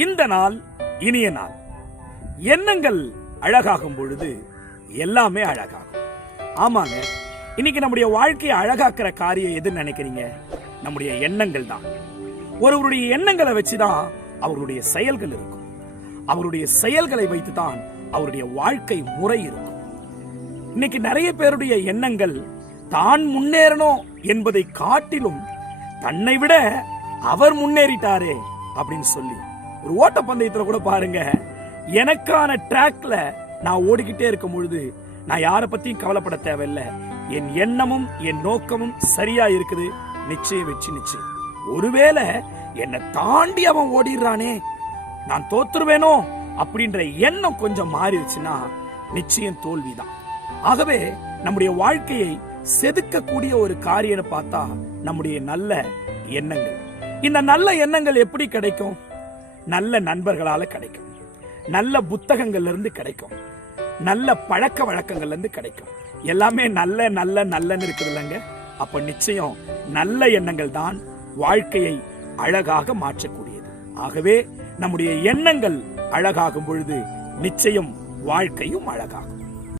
இந்த நாள் இனிய நாள். எண்ணங்கள் அழகாகும் பொழுது எல்லாமே அழகாகும். ஆமாங்க, இன்னைக்கு நம்முடைய வாழ்க்கையை அழகாக்குற காரியம் எதுன்னு நினைக்கிறீங்க? நம்முடைய எண்ணங்கள் தான். ஒருவருடைய எண்ணங்களை வச்சுதான் அவருடைய செயல்கள் இருக்கும். அவருடைய செயல்களை வைத்துதான் அவருடைய வாழ்க்கை முறை இருக்கும். இன்னைக்கு நிறைய பேருடைய எண்ணங்கள் தான் முன்னேறணும் என்பதை காட்டிலும் தன்னை விட அவர் முன்னேறிட்டாரே அப்படின்னு சொல்லி, ஒரு ஓட்ட பந்தயத்துல கூட பாருங்க, எனக்கான ட்ராக்ல நான் ஓடிக்கிட்டே இருக்கும் பொழுது நான் யாரை பத்தியும் கவலைப்பட தேவையில்லை. என் எண்ணமும் என் நோக்கமும் சரியா இருக்குது. நிச்சயம் வெற்றி நிச்சயம். ஒருவேளை என்னை தாண்டி அவன் ஓடிடுறானே, நான் தோத்துருவேனோ அப்படின்ற எண்ணம் கொஞ்சம் மாறிடுச்சுன்னா நிச்சயம் தோல்விதான். ஆகவே நம்முடைய வாழ்க்கையை செதுக்கக்கூடிய ஒரு காரியத்தை பார்த்தா நம்முடைய நல்ல எண்ணங்கள். இந்த நல்ல எண்ணங்கள் எப்படி கிடைக்கும்? நல்ல நண்பர்களால கிடைக்கும், நல்ல புத்தகங்கள்ல இருந்து கிடைக்கும், நல்ல பழக்க வழக்கங்கள்ல இருந்து கிடைக்கும். எல்லாமே நல்ல நல்ல நல்லன்னு இருக்குது இல்லைங்க. அப்ப நிச்சயம் நல்ல எண்ணங்கள் தான் வாழ்க்கையை அழகாக மாற்றக்கூடியது. ஆகவே நம்முடைய எண்ணங்கள் அழகாகும் பொழுது நிச்சயம் வாழ்க்கையும் அழகாகும்.